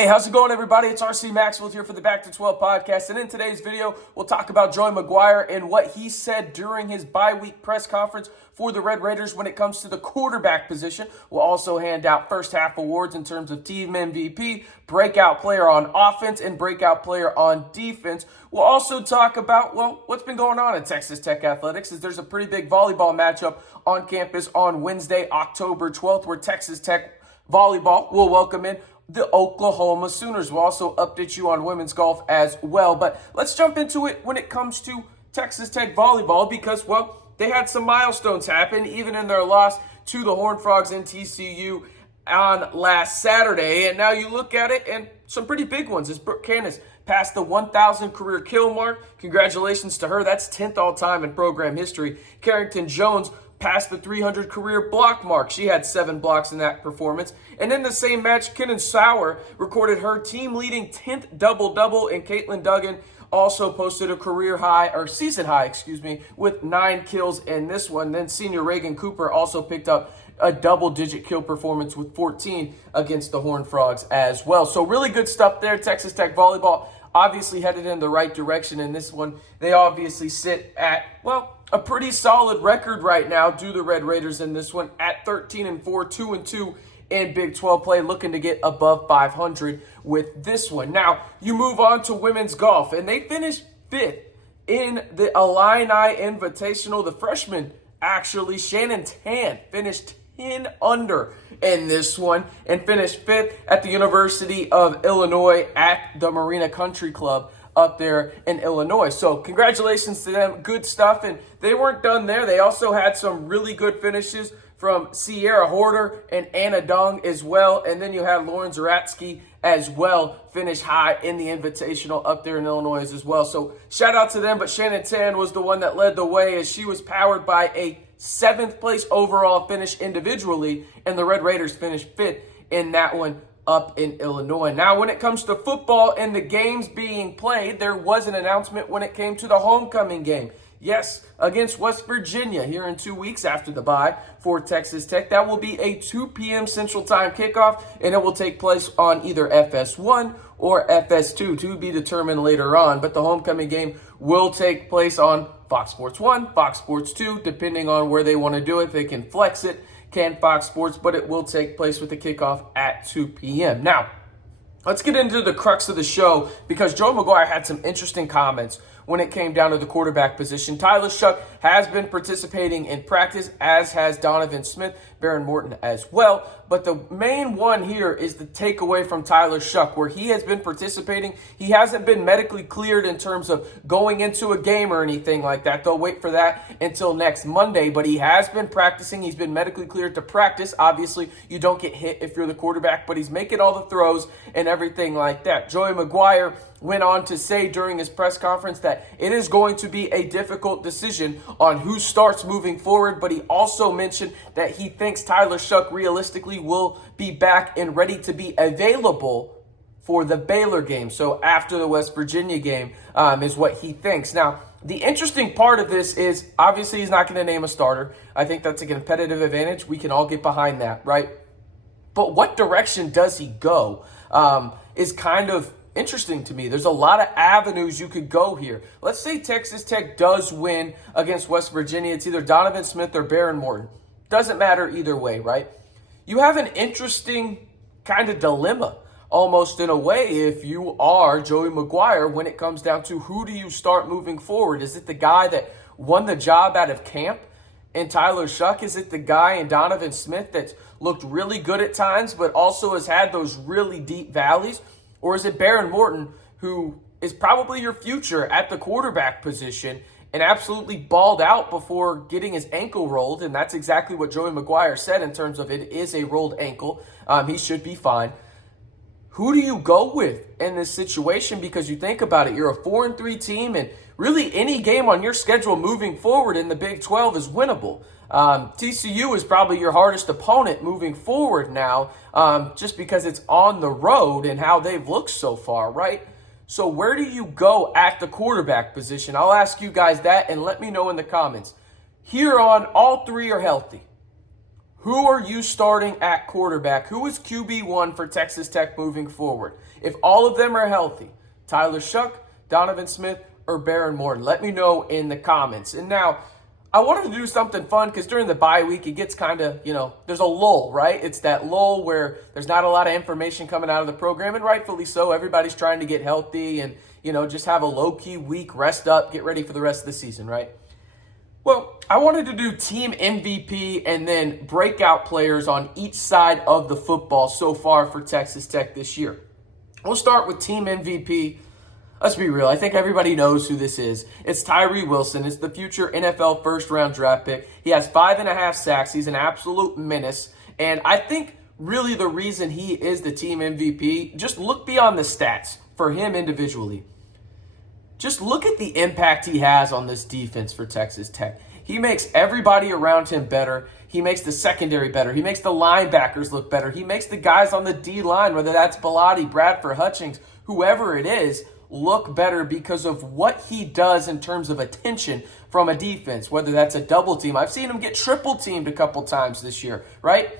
Hey, how's it going, everybody? It's RC Maxwell here for the Back to 12 podcast. And in today's video, we'll talk about Joey McGuire and what he said during his bye-week press conference for the Red Raiders when it comes to the quarterback position. We'll also hand out first half awards in terms of team MVP, breakout player on offense, and breakout player on defense. We'll also talk about, what's been going on in Texas Tech athletics is there's a pretty big volleyball matchup on campus on Wednesday, October 12th, where Texas Tech volleyball will welcome in the Oklahoma Sooners. We'll also update you on women's golf as well. But let's jump into it when it comes to Texas Tech volleyball because, they had some milestones happen, even in their loss to the Horned Frogs in TCU on last Saturday. And now you look at it, and some pretty big ones as Brooke Candace passed the 1,000 career kill mark. Congratulations to her. That's 10th all-time in program history. Carrington Jones passed the 300 career block mark. She had 7 blocks in that performance. And in the same match, Kenan Sauer recorded her team-leading 10th double-double, and Caitlin Duggan also posted a season high, with 9 kills in this one. Then senior Reagan Cooper also picked up a double-digit kill performance with 14 against the Horned Frogs as well. So really good stuff there. Texas Tech volleyball obviously headed in the right direction in this one. They obviously sit at, a pretty solid record right now, do the Red Raiders in this one at 13-4, 2-2 in Big 12 play, looking to get above 500 with this one. Now, you move on to women's golf, and they finished 5th in the Illini Invitational. The freshman, actually, Shannon Tan, finished 10 under in this one and finished 5th at the University of Illinois at the Marina Country Club up there in Illinois. So congratulations to them. Good stuff. And they weren't done there. They also had some really good finishes from Sierra Horder and Anna Dong as well. And then you had Lauren Zaratsky as well finish high in the Invitational up there in Illinois as well. So shout out to them. But Shannon Tan was the one that led the way as she was powered by a 7th place overall finish individually. And the Red Raiders finished 5th in that one up in Illinois. Now, when it comes to football and the games being played, there was an announcement when it came to the homecoming game. Yes, against West Virginia here in 2 weeks after the bye for Texas Tech. That will be a 2 p.m. Central Time kickoff, and it will take place on either FS1 or FS2 to be determined later on. But the homecoming game will take place on Fox Sports 1, Fox Sports 2, depending on where they want to do it. They can flex it, can Fox Sports, but it will take place with the kickoff at 2 p.m. Now, let's get into the crux of the show because Joey McGuire had some interesting comments when it came down to the quarterback position. Tyler Shough has been participating in practice, as has Donovan Smith, Behren Morton as well. But the main one here is the takeaway from Tyler Shough, where he has been participating. He hasn't been medically cleared in terms of going into a game or anything like that. They'll wait for that until next Monday, but he has been practicing. He's been medically cleared to practice. Obviously, you don't get hit if you're the quarterback, but he's making all the throws and everything like that. Joey McGuire went on to say during his press conference that it is going to be a difficult decision on who starts moving forward, but he also mentioned that he thinks Tyler Shough realistically will be back and ready to be available for the Baylor game. So after the West Virginia game is what he thinks. Now, the interesting part of this is obviously he's not going to name a starter. I think that's a competitive advantage. We can all get behind that, right? But what direction does he go is kind of interesting to me. There's a lot of avenues you could go here. Let's say Texas Tech does win against West Virginia. It's either Donovan Smith or Behren Morton. Doesn't matter either way, right? You have an interesting kind of dilemma almost in a way if you are Joey McGuire when it comes down to who do you start moving forward. Is it the guy that won the job out of camp in Tyler Shough? Is it the guy in Donovan Smith that's looked really good at times but also has had those really deep valleys? Or is it Behren Morton, who is probably your future at the quarterback position and absolutely balled out before getting his ankle rolled? And that's exactly what Joey McGuire said in terms of it is a rolled ankle. He should be fine. Who do you go with in this situation? Because you think about it, you're a 4-3 team, and really any game on your schedule moving forward in the Big 12 is winnable. TCU is probably your hardest opponent moving forward now, just because it's on the road and how they've looked so far, right? So where do you go at the quarterback position? I'll ask you guys that and let me know in the comments. Here on, all three are healthy. Who are you starting at quarterback? Who is QB1 for Texas Tech moving forward? If all of them are healthy, Tyler Shough, Donovan Smith, or Behren Morton, let me know in the comments. And now, I wanted to do something fun because during the bye week, it gets kind of, there's a lull, right? It's that lull where there's not a lot of information coming out of the program, and rightfully so. Everybody's trying to get healthy and, just have a low-key week, rest up, get ready for the rest of the season, right? Well, I wanted to do team MVP and then breakout players on each side of the football so far for Texas Tech this year. We'll start with team MVP. Let's be real. I think everybody knows who this is. It's Tyree Wilson. It's the future NFL first-round draft pick. He has 5.5 sacks. He's an absolute menace. And I think really the reason he is the team MVP, just look beyond the stats for him individually. Just look at the impact he has on this defense for Texas Tech. He makes everybody around him better. He makes the secondary better. He makes the linebackers look better. He makes the guys on the D-line, whether that's Bellotti, Bradford, Hutchings, whoever it is, look better because of what he does in terms of attention from a defense, whether that's a double team. I've seen him get triple teamed a couple times this year, right?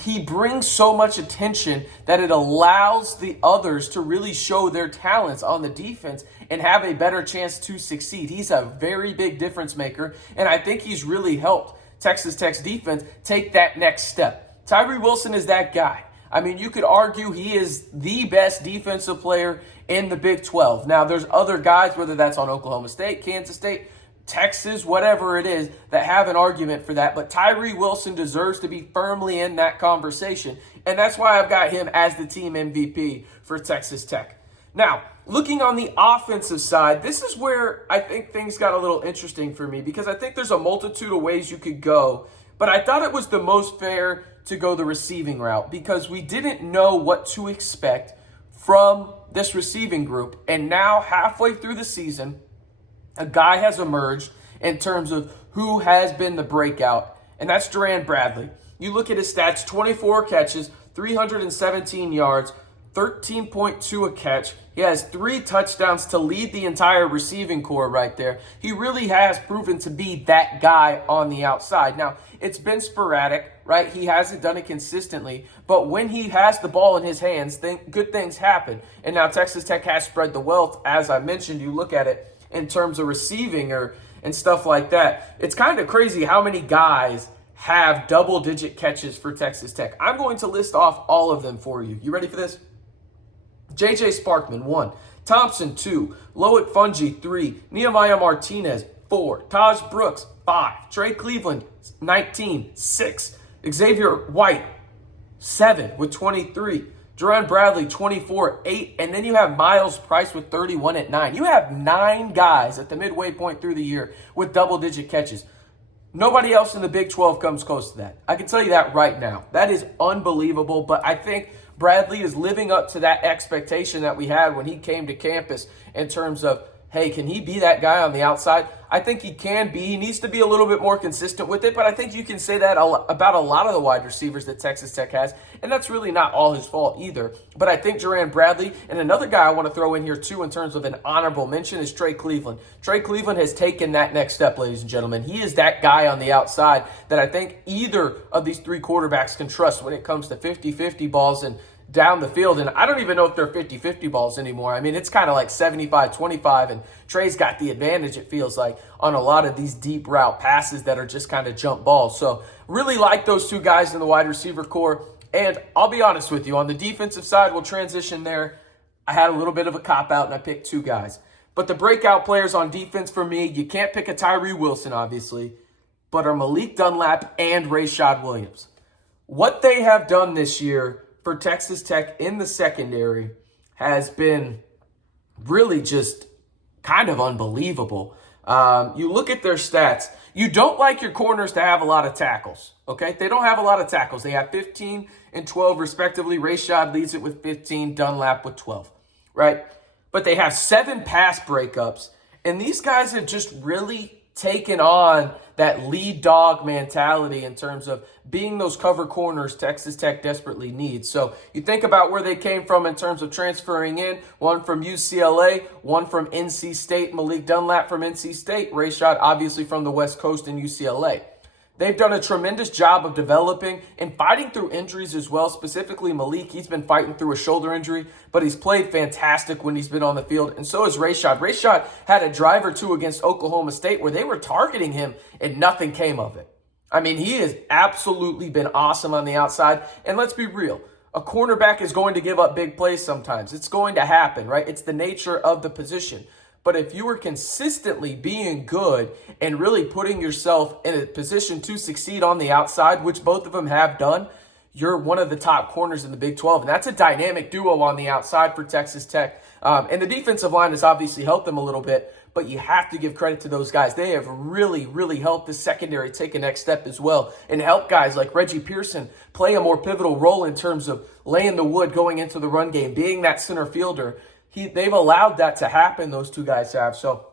He brings so much attention that it allows the others to really show their talents on the defense and have a better chance to succeed. He's a very big difference maker, and I think he's really helped Texas Tech's defense take that next step. Tyree Wilson is that guy. I mean, you could argue he is the best defensive player in the Big 12. Now, there's other guys, whether that's on Oklahoma State, Kansas State, Texas, whatever it is, that have an argument for that. But Tyree Wilson deserves to be firmly in that conversation. And that's why I've got him as the team MVP for Texas Tech. Now, looking on the offensive side, this is where I think things got a little interesting for me because I think there's a multitude of ways you could go. But I thought it was the most fair to go the receiving route because we didn't know what to expect from this receiving group. And now, halfway through the season, a guy has emerged in terms of who has been the breakout, and that's Duran Bradley. You look at his stats, 24 catches, 317 yards, 13.2 a catch. He has 3 touchdowns to lead the entire receiving corps right there. He really has proven to be that guy on the outside. Now, it's been sporadic, right? He hasn't done it consistently, but when he has the ball in his hands, good things happen. And now Texas Tech has spread the wealth. As I mentioned, you look at it in terms of receiving and stuff like that. It's kind of crazy how many guys have double-digit catches for Texas Tech. I'm going to list off all of them for you. You ready for this? J.J. Sparkman, 1. Thompson, 2. Loic Fungi, 3. Nehemiah Martinez, 4. Taj Brooks, 5. Trey Cleveland, 19, 6. Xavier White, 7 with 23. Duran Bradley, 24, 8. And then you have Miles Price with 31 at 9. You have 9 guys at the midway point through the year with double-digit catches. Nobody else in the Big 12 comes close to that. I can tell you that right now. That is unbelievable, but I think Bradley is living up to that expectation that we had when he came to campus in terms of, hey, can he be that guy on the outside? I think he can be. He needs to be a little bit more consistent with it, but I think you can say that about a lot of the wide receivers that Texas Tech has, and that's really not all his fault either. But I think Duran Bradley, and another guy I want to throw in here too in terms of an honorable mention is Trey Cleveland. Trey Cleveland has taken that next step, ladies and gentlemen. He is that guy on the outside that I think either of these 3 quarterbacks can trust when it comes to 50-50 balls and down the field. And I don't even know if they're 50-50 balls anymore. I mean, it's kind of like 75-25, and Trey's got the advantage, it feels like, on a lot of these deep route passes that are just kind of jump balls. So really like those 2 guys in the wide receiver core. And I'll be honest with you, on the defensive side, we'll transition there. I had a little bit of a cop-out, and I picked 2 guys. But the breakout players on defense for me, you can't pick a Tyree Wilson, obviously, but are Malik Dunlap and Rashad Williams. What they have done this year for Texas Tech in the secondary has been really just kind of unbelievable. You look at their stats. You don't like your corners to have a lot of tackles, okay? They don't have a lot of tackles. They have 15 and 12 respectively. Rashad leads it with 15, Dunlap with 12, right? But they have 7 pass breakups, and these guys have just really taken on that lead dog mentality in terms of being those cover corners Texas Tech desperately needs. So you think about where they came from in terms of transferring in, one from UCLA, one from NC State, Malik Dunlap from NC State, Rashad obviously from the West Coast and UCLA. They've done a tremendous job of developing and fighting through injuries as well, specifically Malik. He's been fighting through a shoulder injury, but he's played fantastic when he's been on the field, and so has Rashad. Rashad had a drive or two against Oklahoma State where they were targeting him, and nothing came of it. I mean, he has absolutely been awesome on the outside, and let's be real. A cornerback is going to give up big plays sometimes. It's going to happen, right? It's the nature of the position. But if you are consistently being good and really putting yourself in a position to succeed on the outside, which both of them have done, you're one of the top corners in the Big 12. And that's a dynamic duo on the outside for Texas Tech. And the defensive line has obviously helped them a little bit, but you have to give credit to those guys. They have really, really helped the secondary take a next step as well and help guys like Reggie Pearson play a more pivotal role in terms of laying the wood going into the run game, being that center fielder. They've allowed that to happen, those two guys have. So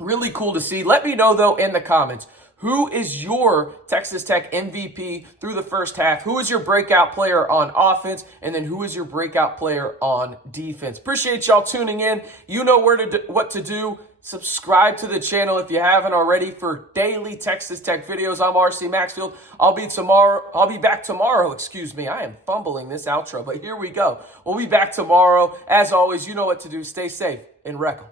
really cool to see. Let me know, though, in the comments, who is your Texas Tech MVP through the first half? Who is your breakout player on offense? And then who is your breakout player on defense? Appreciate y'all tuning in. You know what to do. Subscribe to the channel if you haven't already for daily Texas Tech videos. I'm RC Maxfield. I'll be back tomorrow. Excuse me. I am fumbling this outro, but here we go. We'll be back tomorrow. As always, you know what to do. Stay safe and wreck 'em.